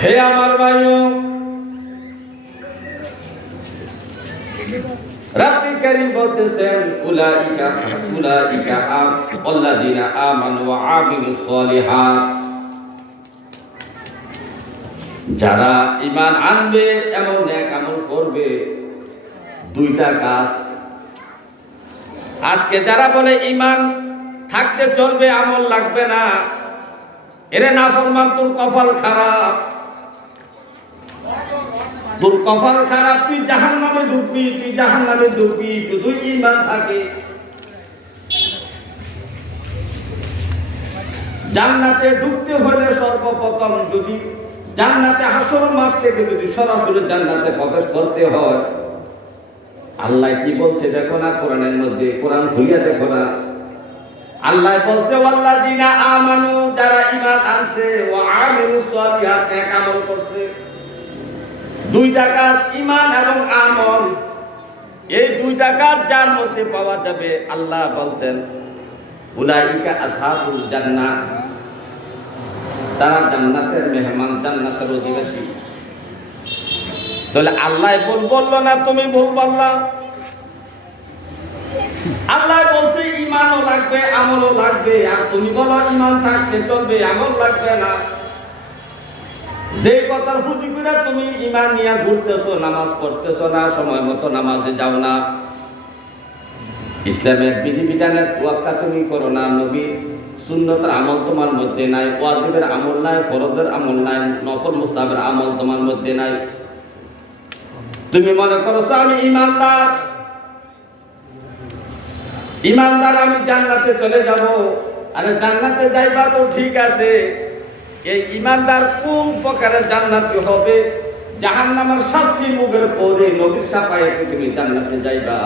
হে আমার ভাইও, রাব্বি কারীম বলতেছেন উলাইকা আল্লাযিনা আমানু ওয়া আমিলুস সলিহাত, যারা ঈমান আনবে এবং নেক আমল করবে। দুইটা কাজ। আজকে যারা বলে ঈমান থাকতে চলবে, আমল লাগবে না, এরে নাফরমান, তোর কপাল খারাপ, তোর কপাল খারাপ, তুই জাহান্নামে ঢুকবি, তুই জাহান্নামে ঢুকবি যদি ঈমান থাকে। জান্নাতে ঢুকতে হলে সর্বপ্রথম যদি জান্নাতে হাসর মাঠ থেকে যদি সরাসরি জান্নাতে প্রবেশ করতে হয়, আল্লাহ কি বলছে দেখো না কোরআনের মধ্যে, কোরআন খুলিয়া দেখো না। আল্লাহ বলছে ওয়াল্লাযিনা আমানু, যারা ঈমান আনছে, ওয়া আমিলুস সলিহাত, নেক আমল করছে। দুইটা কাজ, ঈমান এবং আমল, এই দুইটা কাজ যার মধ্যে পাওয়া যাবে, আল্লাহ বলছেন উলাইকা আসহাবুল জান্নাহ, তারা জান্নাতের মেহমান, জান্নাতের অধিবাসী। তাহলে আল্লাহ ভুল বললো না, তুমি ভুল বললা। আল্লাহ বলছে ঈমানও লাগবে, আমলও লাগবে, আর তুমি বলো ঈমান থাকতে চলবে, আমল লাগবে না। যে কথার ফুটি করে তুমি ঈমান নিয়ে ঘুরতেছো, নামাজ পড়তেছো না, সময় মতো নামাজে যাও না, ইসলামের বিধিবিধানের তোয়াক্কা তুমি করো না, নবীর সুন্নতের আমল তোমার মধ্যে নাই, ওয়াজিবের আমল নাই, ফরজের আমল নাই, নফল মুস্তাহাবের আমল তোমার মধ্যে নাই। তুমি মনে করছো আমি ইমানদার, আমি জান্নাতে চলে যাব। আরে জান্নাতে যাইবা তো ঠিক আছে, এই ইমানদার কোন প্রকারের জান্নাতি হবে? জাহান্নামের শাস্তি মুখের পরে নবীর শাফায়াতে তুমি জান্নাতে যাইবা।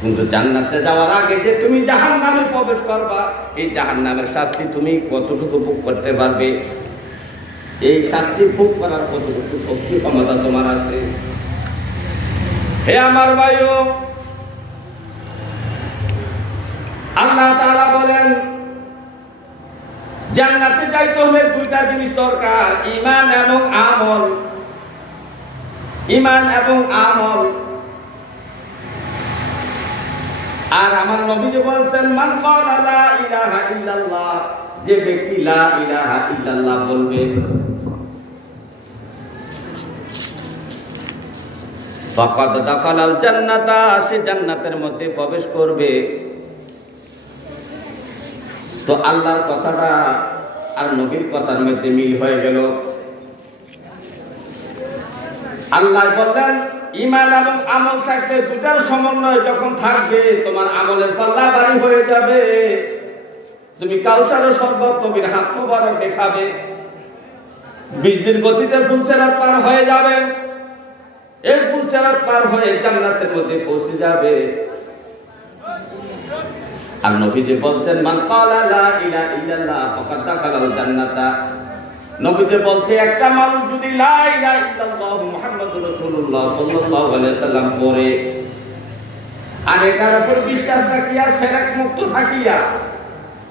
কিন্তু জান্নাতে যাওয়ার আগে যে তুমি জাহান্নামে প্রবেশ করবা, এই জাহান্নামের শাস্তি তুমি কতটুকু ভোগ করতে পারবে? এই শাস্তি ভোগ করার কতটুকু শক্তি ক্ষমতা তোমার আছে? হে আমার ভাইও, আল্লাহ তাআলা বলেন জান্নাতে যাইতে হলে দুইটা জিনিস দরকার, ঈমান এবং আমল। ঈমান এবং আমল। আর আমার নবী যে বলেন মান ক্বালা লা ইলাহা ইল্লাল্লাহ, যে ব্যক্তি লা ইলাহা ইল্লাল্লাহ বলবে, ফাকাদ দাখালাল জান্নাতা, সে জান্নাতের মধ্যে প্রবেশ করবে। তো আল্লাহর কথাটা আর নবীর কথার মধ্যে মিল হয়ে গেল। আল্লাহ বললেন ঈমান এবং আমল থাকলে, দুটার সমন্বয় যখন থাকবে, তোমার আমলের পাল্লা ভারী হয়ে যাবে। তুমি কাউসারের শরবত নবীর হাত মোবারক দেখাবে, বৃষ্টির গতিতে ফুলসেরাত পার হয়ে যাবে। এই ফুলসেরাত পার হয়ে জান্নাতের মধ্যে পৌঁছে যাবে। আর নবীজি বলছেন মান ক্বালা লা ইলাহা ইল্লাল্লাহ ফাকাদ দাখালাল জান্নাতা। নবীজি বলছে একটা মানুষ যদি লা ইলাহা ইল্লাল্লাহ মুহাম্মাদুর রাসূলুল্লাহ সাল্লাল্লাহু আলাইহি সাল্লাম পড়ে, আর এটার উপর বিশ্বাস রাখিয়া, শিরক মুক্ত থাকিয়া,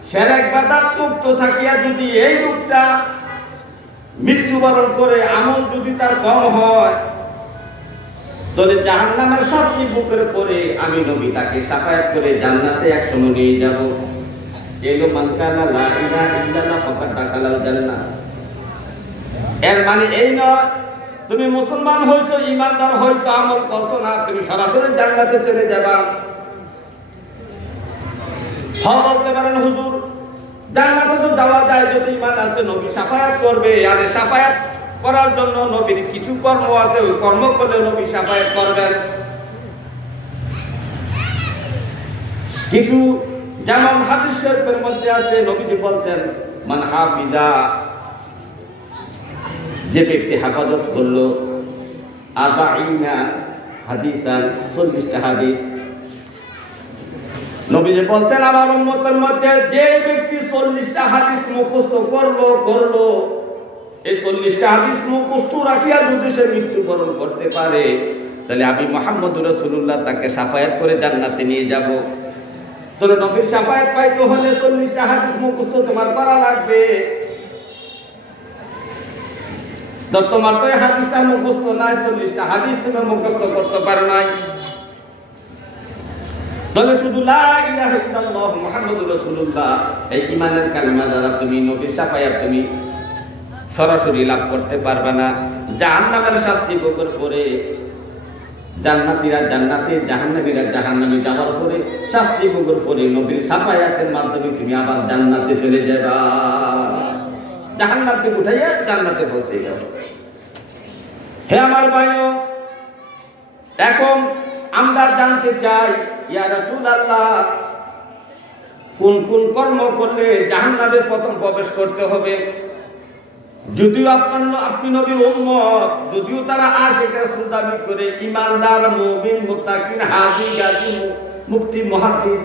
শিরক বিদআত মুক্ত থাকিয়া যদি এই লোকটা মৃত্যুবরণ করে, আমল যদি তার কম হয়, তাহলে জাহান্নামের শাস্তি বুকের পরে আমি নবী তাকে শাফায়াত করে জান্নাতে একসময় নিয়ে যাব। এলো মান কানা লা ইলাহা ইল্লাল্লাহ ফাকাদ দাখালাল জান্নাহ। এর মানে এই নয় তুমি মুসলমান হইছো, ঈমানদার হইছো, আমল করছো না, তুমি সরাসরি জান্নাতে চলে যাবা। হ্যাঁ বলতে পারেন হুজুর, জান্নাতে তো যাওয়া যায় যদি ঈমান আছে, নবী শাফায়াত করবে। আর শাফায়াত করার জন্য নবীর কিছু কর্ম আছে, ওই কর্ম করলে নবী শাফায়াত করবেন। কিছু যেমন হাদিস শরীফের মধ্যে আছে, নবীজি বলছেন মান হাফিজা, যে ব্যক্তি হেফাজত করলো আরবাঈনা হাদিসান, 40টা হাদিস। নবীজি বলছেন আমার উম্মতের মধ্যে যে ব্যক্তি 40টা হাদিস মুখস্থ করলো, এই 40টা হাদিস মুখস্থ রাখিয়া যদি সে মৃত্যুবরণ করতে পারে, তাহলে আমি মুহাম্মদুর রাসূলুল্লাহ তাকে শাফায়াত করে জান্নাতে নিয়ে যাব। তাহলে নবীর শাফায়াত পাইতে হলে 40টা হাদিস মুখস্থ তোমার করা লাগবে। তো তোমার তো এই হাদিসটা মুখস্থ নাই, 40টা হাদিস তুমি মুখস্থ করতে পারো নাই। তাহলে শুধু লা ইলাহা ইল্লাল্লাহ মুহাম্মাদুর রাসূলুল্লাহ এই ঈমানের কালিমা দ্বারা তুমি নবীর শাফায়াত তুমি সরাসরি লাভ করতে পারবে না। জাহান্নামের শাস্তি ভোগের পরে জান্নাতীরা জান্নাতে, জাহান্নামীরা জাহান্নামে যাওয়ার পরে শাস্তি ভোগের পরে নবীর শাফায়াতের মাধ্যমে তুমি আবার জান্নাতে চলে যাবা। জাহান্নাম থেকে উঠাইয়া জান্নাতে পৌঁছে যাবে। হে আমার ভাইও, এখন আমরা জানতে চাই ইয়া রাসূলুল্লাহ কোন কোন কর্ম করলে জাহান্নামে প্রথম প্রবেশ করতে হবে। যদিও আপনি নবীর উম্মত, যদিও তারা আশিক রাসূল দাবি করে, ঈমানদার, মুমিন, মুত্তাকিন, হাজী, গাজী, মুফতি, মুহাদ্দিস,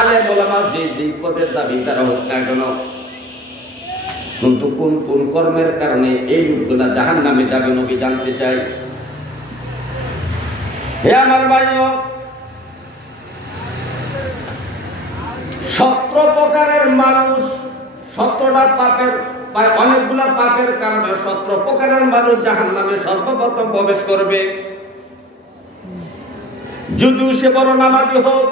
আলেম, ওলামা, যে পদের দাবি তারা হোক না কেন, কিন্তু কোন কোন কর্মের কারণে এই লোকগুলা জাহান্নামে যাবে নবী জানতে চাই। হে আমার ভাইও, 17 প্রকারের মানুষ, 17টা পাপের অনেকগুলা পাপের কারণে 17 প্রকারের মানুষ জাহান্নামে সর্বপ্রথম প্রবেশ করবে। যদিও সে বড় নামাজি হোক,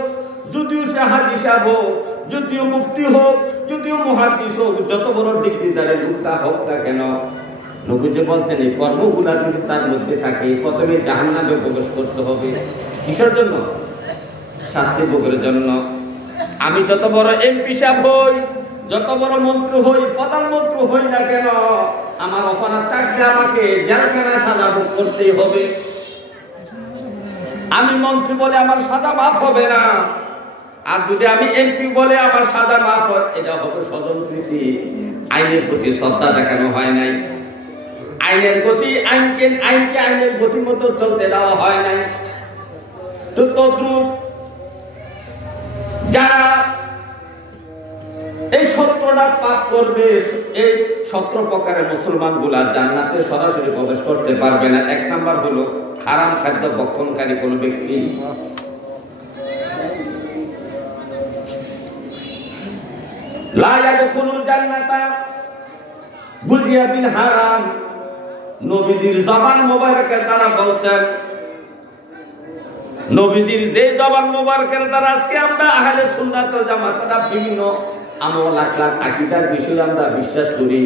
যদিও সে হাজী সাহেব হোক, যদিও মুফতি হোক, যদিও মুহাদ্দিস হোক, যত বড় ডিগ্রিদারে লোকটা হোক না কেন, নবীজি বলছেন এই কর্মগুলা যদি তার মধ্যে থাকে প্রথমে জাহান্নামে প্রবেশ করতে হবে। কিসের জন্য? শাস্তি ভোগের জন্য। আমি যত বড় এমপি সাহেব হই, যত বড় মন্ত্রী হই, প্রধানমন্ত্রী হই না কেন, আমার অপরাধ থাকলে আমাকে জেলখানায় সাজা ভোগ করতেই হবে। আমি মন্ত্রী বলে আমার সাজা মাফ হবে না, আর যদি আমি এমপি বলে আমার সাজা মাফ হয়, এটা হবে স্বজনপ্রীতি, আইনের প্রতি শ্রদ্ধা দেখানো হয় নাই, আইনের গতি আইনকে আইনের গতি মতো চলতে দেওয়া হয় নাই। তো তদ্রুপ যারা এই 17টা পাপ করবে, এই 17 প্রকারের মুসলমান গুলা জান্নাতে সরাসরি প্রবেশ করতে পারবে না। 1 নাম্বার হলো হারাম খাদ্য ভক্ষণকারী কোন ব্যক্তি। লা ইয়াদখুলুল জান্নাতা গুজিয়া বিল হারাম। নবীজির জবান মোবারকের দ্বারা বলছেন, নবীজির যে জবান মোবারকের দ্বারা আজকে আমরা আহলে সুন্নাত ওয়াল জামাতরা বিভিন্ন আমল, আখলাক, আকীদার বিষয়ে আমরা বিশ্বাস করি,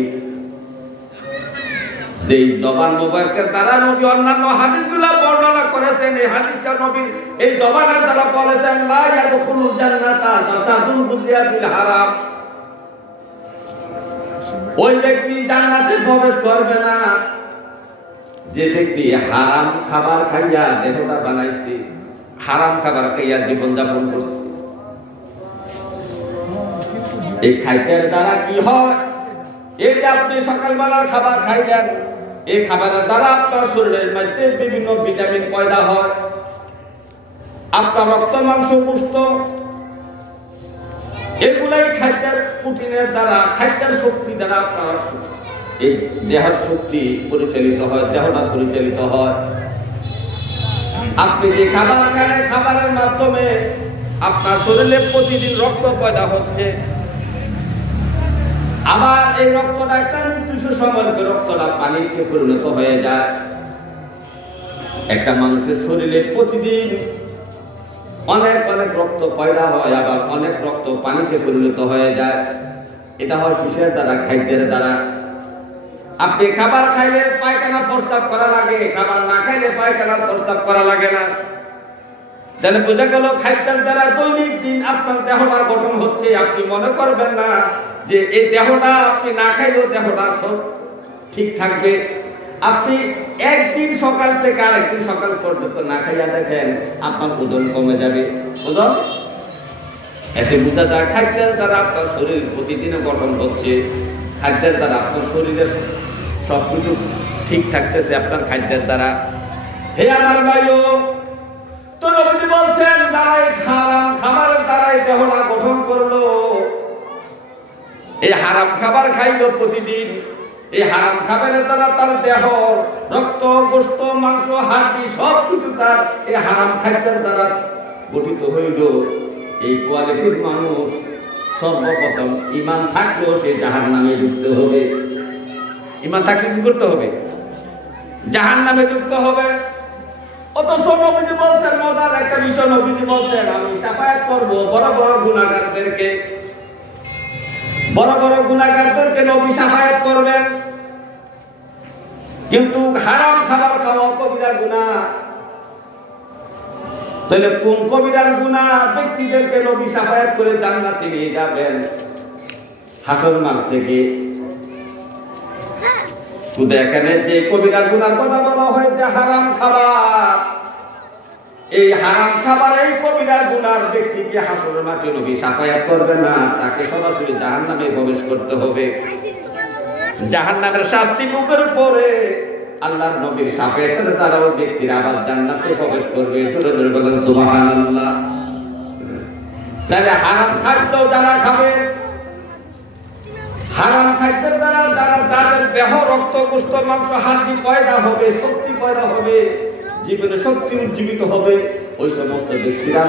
যেই জবান মোবারকের দ্বারা নবী অন্যান্য হাদিসগুলো বর্ণনা করেছেন, এই হাদিসটা নবীর এই জবানের দ্বারা বলেছেন লা ইয়াদখুলুল জান্নাতা জাসাদুন গুজিয়া বিল হারাম। ওই ব্যক্তি জান্নাতে প্রবেশ করবে না যে ব্যক্তি হারাম খাবার খাইয়া দেহটা বানাইছে, হারাম খাবার খাইয়া জীবন যাপন করছে। এই খাইতের দ্বারা কি হয়? এই যে আপনি সকালবেলার খাবার খাইলেন, এই খাবারের দ্বারা আপনার শরীরের মধ্যে বিভিন্ন ভিটামিন পয়দা হয়, আপনার রক্ত, মাংস, গোশত এগুলাই খাদ্যের প্রোটিনের দ্বারা, খাদ্যের শক্তি দ্বারা আপনার এই দেহের শক্তি পরিচালিত হয়, দেহটা পরিচালিত হয়। আপনি যে খাবার খান, খাবারের মাধ্যমে আপনার শরীরে প্রতিদিন রক্ত পয়দা হচ্ছে। আবার এই রক্তটা একটা নির্দিষ্ট সময়ের রক্তটা পানিতে পরিণত হয়ে যায়। একটা মানুষের শরীরে প্রতিদিন অনেক অনেক রক্ত পয়দা হয়, আবার অনেক রক্ত পানিতে পরিণত হয়ে যায়। এটা হয় কিসের দ্বারা? খাদ্যের দ্বারা। আপনি খাবার খাইলে পায়খানা প্রস্রাব করা লাগে, খাবার না খাইলে পায়খানা প্রস্রাব করা লাগে না। তাহলে বোঝা গেল খাদ্যের দ্বারা দৈনিক দিন আপনার দেহটা গঠন হচ্ছে। আপনি মনে করবেন না যে এই দেহটা আপনি না খাইলেও দেহটা সব ঠিক থাকবে। আপনি একদিন সকাল থেকে আরেকদিন সকাল পর্যন্ত না খাইয়া দেখেন আপনার ওজন কমে যাবে। ওজন এতে বোঝা যায় খাদ্যের দ্বারা আপনার শরীর প্রতিদিনে গঠন হচ্ছে, খাদ্যের দ্বারা আপনার শরীরের সবকিছু ঠিক থাকতেছে আপনার খাদ্যের দ্বারা। হে আমার ভাইও, তো নবীজি বলছেন যারা এই হারাম খাবারের দ্বারাই দেহটা গঠন করলো, এই হারাম খাবার খাইলো প্রতিদিন, এই হারাম খাবারের দ্বারা তার দেহ, রক্ত, গোশত, মাংস, হাড়ি সবকিছু তার এই হারাম খাদ্যের দ্বারা গঠিত হইল। এই কোয়ালিটির মানুষ সর্বপ্রথম ঈমান থাকলেও সে জাহান্নামে ঢুকতে হবে। ঈমান থাকলে কি করতে হবে? জাহান্নামে ঢুকতে হবে। অথচ নবীজি বলছেন, মজার একটা বিষয়, নবীজি বলছেন আমি শাফায়াত করব বড় বড় গুনাহগারদেরকে, বড় বড় গুনাহগারদেরকে নবী শাফায়াত করবেন। কিন্তু হারাম খাবার খাওয়া কবিরা গুনাহ। তাহলে কোন কবিরার গুনাহ ব্যক্তিদেরকে নবী শাফায়াত করে জান্নাতে নিয়ে যাবেন হাসর মাঠ থেকে? শুধু এখানে যে কবিরা গুনার কথা বলা হয়েছে হারাম খাবার, এই হারাম খাবার এই কবিরা গুনার ব্যক্তিকে হাসর মাঠে নবী শাফায়াত করবে না, তাকে সরাসরি জাহান্নামে প্রবেশ করতে হবে। জাহান্নামের শাস্তি মুখের পরে আল্লাহর নবীর শাফায়াতের দ্বারা ওই ব্যক্তিরা আবার জান্নাতে প্রবেশ করবে। জোরে জোরে বলেন সুবহানাল্লাহ। তাহলে হারাম খাদ্য যারা খাবে, হারাম খাদ্যের দ্বারা যারা তাদের দেহ রক্ত গোশত মাংস হাড্ডি পয়দা হবে, শক্তি পয়দা হবে, জীবনে শক্তি উজ্জীবিত হবে, ওই সমস্ত ব্যক্তিরা